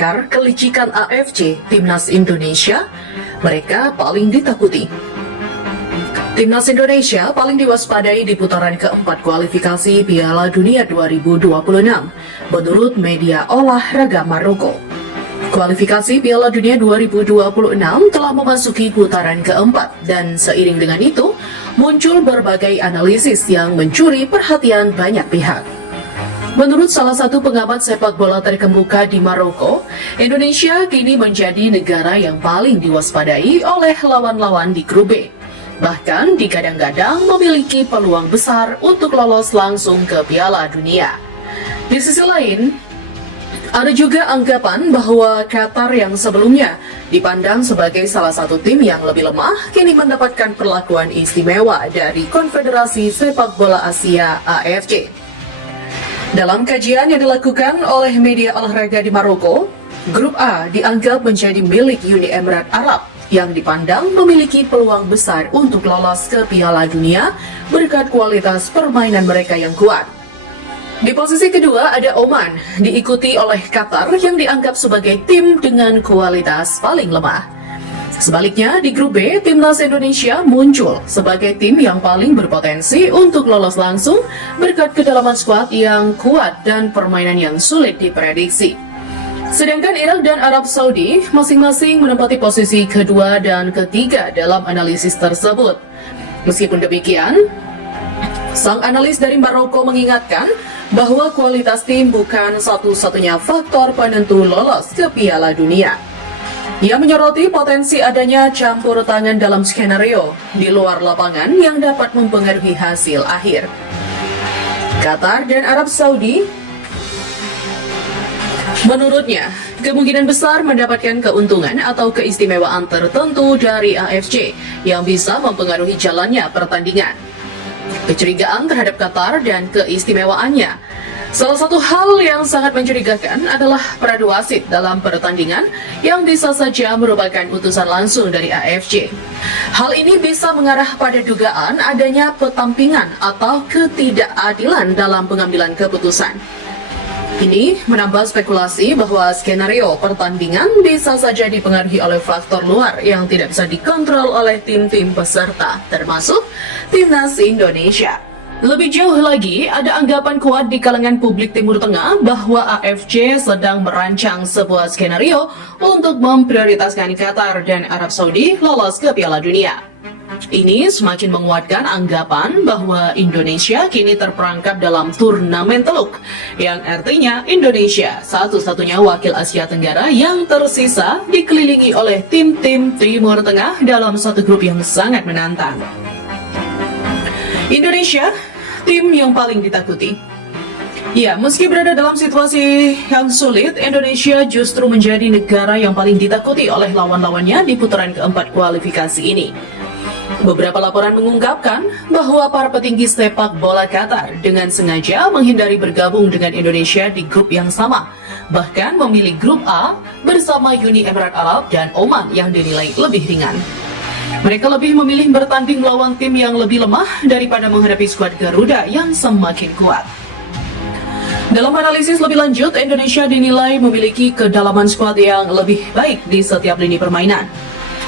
membongkar kelicikan AFC Timnas Indonesia, mereka paling ditakuti. Timnas Indonesia paling diwaspadai di putaran keempat kualifikasi Piala Dunia 2026, menurut media olahraga Maroko. Kualifikasi Piala Dunia 2026 telah memasuki putaran keempat, dan seiring dengan itu, muncul berbagai analisis yang mencuri perhatian banyak pihak. Menurut salah satu pengamat sepak bola terkemuka di Maroko, Indonesia kini menjadi negara yang paling diwaspadai oleh lawan-lawan di grup B. Bahkan digadang-gadang memiliki peluang besar untuk lolos langsung ke Piala Dunia. Di sisi lain, ada juga anggapan bahwa Qatar yang sebelumnya dipandang sebagai salah satu tim yang lebih lemah, kini mendapatkan perlakuan istimewa dari Konfederasi Sepak Bola Asia AFC. Dalam kajian yang dilakukan oleh media olahraga di Maroko, Grup A dianggap menjadi milik Uni Emirat Arab yang dipandang memiliki peluang besar untuk lolos ke Piala Dunia berkat kualitas permainan mereka yang kuat. Di posisi kedua ada Oman, diikuti oleh Qatar yang dianggap sebagai tim dengan kualitas paling lemah. Sebaliknya, di grup B, Timnas Indonesia muncul sebagai tim yang paling berpotensi untuk lolos langsung berkat kedalaman skuad yang kuat dan permainan yang sulit diprediksi. Sedangkan Irak dan Arab Saudi masing-masing menempati posisi kedua dan ketiga dalam analisis tersebut. Meskipun demikian, sang analis dari Maroko mengingatkan bahwa kualitas tim bukan satu-satunya faktor penentu lolos ke Piala Dunia. Ia menyoroti potensi adanya campur tangan dalam skenario di luar lapangan yang dapat mempengaruhi hasil akhir. Qatar dan Arab Saudi, menurutnya, kemungkinan besar mendapatkan keuntungan atau keistimewaan tertentu dari AFC yang bisa mempengaruhi jalannya pertandingan. Kecurigaan terhadap Qatar dan keistimewaannya. Salah satu hal yang sangat mencurigakan adalah peradu wasit dalam pertandingan yang bisa saja merupakan utusan langsung dari AFC. Hal ini bisa mengarah pada dugaan adanya petampingan atau ketidakadilan dalam pengambilan keputusan. Ini menambah spekulasi bahwa skenario pertandingan bisa saja dipengaruhi oleh faktor luar yang tidak bisa dikontrol oleh tim-tim peserta, termasuk Timnas Indonesia. Lebih jauh lagi, ada anggapan kuat di kalangan publik Timur Tengah bahwa AFC sedang merancang sebuah skenario untuk memprioritaskan Qatar dan Arab Saudi lolos ke Piala Dunia. Ini semakin menguatkan anggapan bahwa Indonesia kini terperangkap dalam turnamen teluk, yang artinya Indonesia satu-satunya wakil Asia Tenggara yang tersisa dikelilingi oleh tim-tim Timur Tengah dalam satu grup yang sangat menantang. Indonesia, tim yang paling ditakuti. Ya, meski berada dalam situasi yang sulit, Indonesia justru menjadi negara yang paling ditakuti oleh lawan-lawannya di putaran keempat kualifikasi ini. Beberapa laporan mengungkapkan bahwa para petinggi sepak bola Qatar dengan sengaja menghindari bergabung dengan Indonesia di grup yang sama, bahkan memilih grup A bersama Uni Emirat Arab dan Oman yang dinilai lebih ringan. Mereka lebih memilih bertanding melawan tim yang lebih lemah daripada menghadapi skuad Garuda yang semakin kuat. Dalam analisis lebih lanjut, Indonesia dinilai memiliki kedalaman skuad yang lebih baik di setiap lini permainan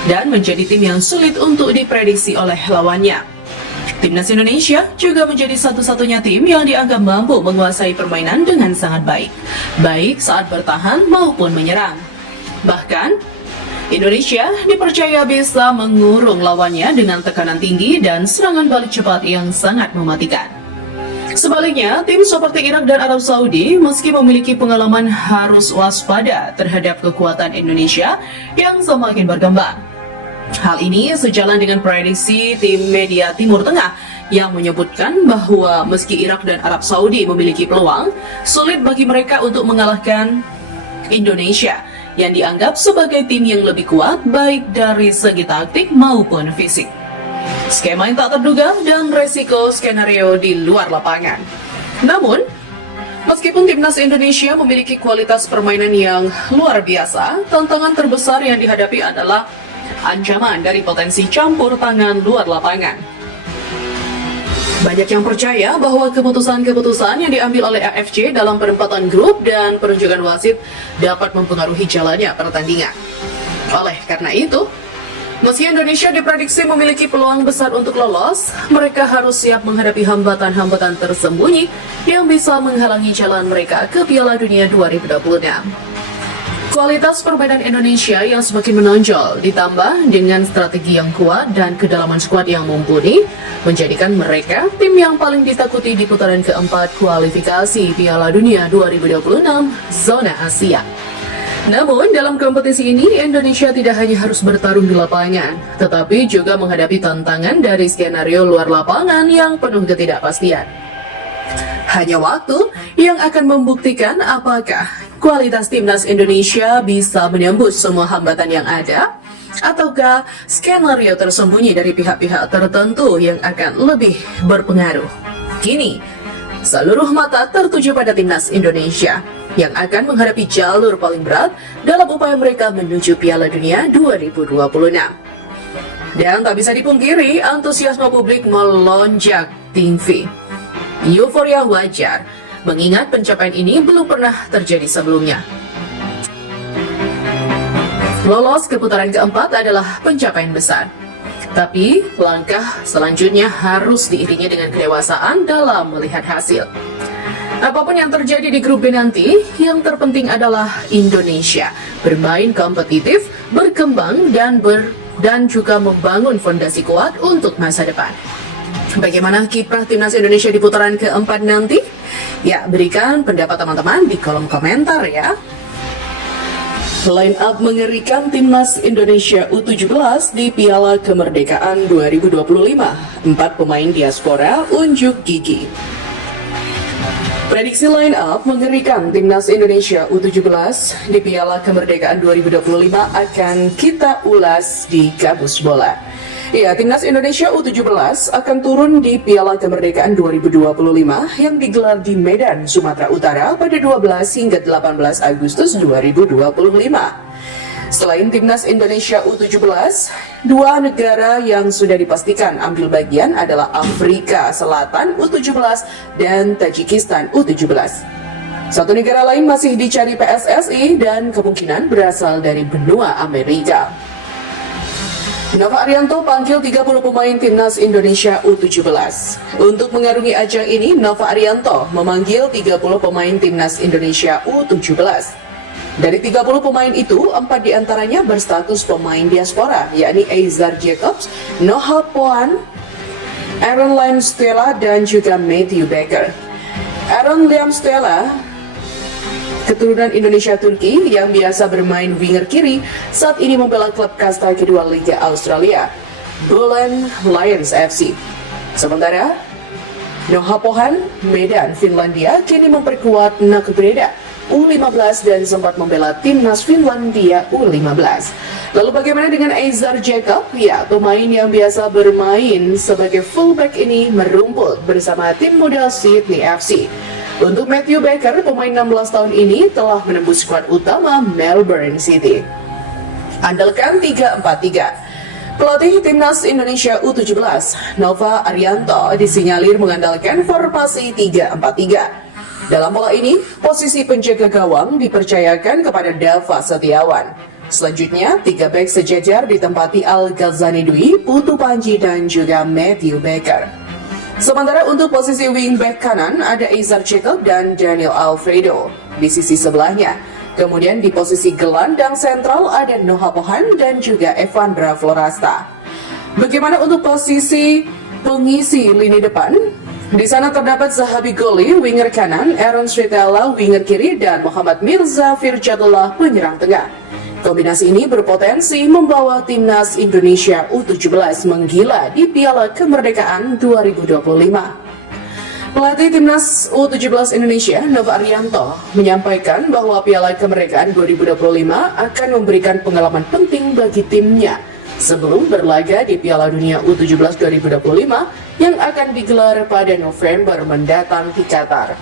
dan menjadi tim yang sulit untuk diprediksi oleh lawannya. Timnas Indonesia juga menjadi satu-satunya tim yang dianggap mampu menguasai permainan dengan sangat baik, baik saat bertahan maupun menyerang. Bahkan, Indonesia dipercaya bisa mengurung lawannya dengan tekanan tinggi dan serangan balik cepat yang sangat mematikan. Sebaliknya, tim seperti Irak dan Arab Saudi meski memiliki pengalaman harus waspada terhadap kekuatan Indonesia yang semakin berkembang. Hal ini sejalan dengan prediksi tim media Timur Tengah yang menyebutkan bahwa meski Irak dan Arab Saudi memiliki peluang, sulit bagi mereka untuk mengalahkan Indonesia yang dianggap sebagai tim yang lebih kuat baik dari segi taktik maupun fisik. Skema yang tak terduga dan resiko skenario di luar lapangan. Namun, meskipun Timnas Indonesia memiliki kualitas permainan yang luar biasa, tantangan terbesar yang dihadapi adalah ancaman dari potensi campur tangan luar lapangan. Banyak yang percaya bahwa keputusan-keputusan yang diambil oleh AFC dalam penempatan grup dan penunjukan wasit dapat mempengaruhi jalannya pertandingan. Oleh karena itu, meski Indonesia diprediksi memiliki peluang besar untuk lolos, mereka harus siap menghadapi hambatan-hambatan tersembunyi yang bisa menghalangi jalan mereka ke Piala Dunia 2026. Kualitas permainan Indonesia yang semakin menonjol ditambah dengan strategi yang kuat dan kedalaman skuad yang mumpuni menjadikan mereka tim yang paling ditakuti di putaran keempat kualifikasi Piala Dunia 2026 zona Asia. Namun dalam kompetisi ini Indonesia tidak hanya harus bertarung di lapangan, tetapi juga menghadapi tantangan dari skenario luar lapangan yang penuh ketidakpastian. Hanya waktu yang akan membuktikan apakah kualitas timnas Indonesia bisa menembus semua hambatan yang ada, ataukah skenario tersembunyi dari pihak-pihak tertentu yang akan lebih berpengaruh. Kini, seluruh mata tertuju pada timnas Indonesia yang akan menghadapi jalur paling berat dalam upaya mereka menuju Piala Dunia 2026. Dan tak bisa dipungkiri, antusiasme publik melonjak tinggi. Euforia wajar, mengingat pencapaian ini belum pernah terjadi sebelumnya. Lolos ke putaran keempat adalah pencapaian besar. Tapi, langkah selanjutnya harus diiringi dengan kedewasaan dalam melihat hasil. Apapun yang terjadi di grup B nanti, yang terpenting adalah Indonesia bermain kompetitif, berkembang, dan juga membangun fondasi kuat untuk masa depan. Bagaimana kiprah timnas Indonesia di putaran keempat nanti? Ya, berikan pendapat teman-teman di kolom komentar ya. Line up mengerikan timnas Indonesia U17 di Piala Kemerdekaan 2025. 4 pemain diaspora unjuk gigi. Prediksi line up mengerikan timnas Indonesia U17 di Piala Kemerdekaan 2025 akan kita ulas di Kamus Bola. Ya, timnas Indonesia U17 akan turun di Piala Kemerdekaan 2025 yang digelar di Medan, Sumatera Utara pada 12 hingga 18 Agustus 2025. Selain timnas Indonesia U17, 2 negara yang sudah dipastikan ambil bagian adalah Afrika Selatan U17 dan Tajikistan U17. Satu negara lain masih dicari PSSI dan kemungkinan berasal dari benua Amerika. Nova Arianto panggil 30 pemain timnas Indonesia U17. Untuk mengarungi ajang ini, Nova Arianto memanggil 30 pemain timnas Indonesia U17. Dari 30 pemain itu, 4 diantaranya berstatus pemain diaspora, yakni Eizar Jacobs, Noah Pohan, Aaron Liam Stella, dan juga Matthew Baker. Aaron Liam Stella, keturunan Indonesia Turki yang biasa bermain winger kiri, saat ini membela klub kasta kedua Liga Australia, Bullen Lions FC. Sementara Noah Pohan, Medan, Finlandia, kini memperkuat Nak Breda U15 dan sempat membela timnas Finlandia U15. Lalu bagaimana dengan Eizar Jacob? Ya, pemain yang biasa bermain sebagai fullback ini merumput bersama tim muda Sydney FC. Untuk Matthew Baker, pemain 16 tahun ini telah menembus skuad utama Melbourne City. Andalkan 3-4-3. Pelatih timnas Indonesia U17, Nova Arianto, disinyalir mengandalkan formasi 3-4-3. Dalam pola ini, posisi penjaga gawang dipercayakan kepada Dava Setiawan. Selanjutnya, 3 bek sejajar ditempati Al Ghazani Dwi, Putu Panji, dan juga Matthew Baker. Sementara untuk posisi wingback kanan ada Eizar Jacob dan Daniel Alfredo di sisi sebelahnya. Kemudian di posisi gelandang sentral ada Noah Pohan dan juga Evandra Florasta. Bagaimana untuk posisi pengisi lini depan? Di sana terdapat Zahabi Goli, winger kanan, Aaron Sritella, winger kiri, dan Muhammad Mirza Firjatullah, penyerang tengah. Kombinasi ini berpotensi membawa timnas Indonesia U17 menggila di Piala Kemerdekaan 2025. Pelatih timnas U17 Indonesia, Nova Arianto, menyampaikan bahwa Piala Kemerdekaan 2025 akan memberikan pengalaman penting bagi timnya sebelum berlaga di Piala Dunia U17 2025 yang akan digelar pada November mendatang di Qatar.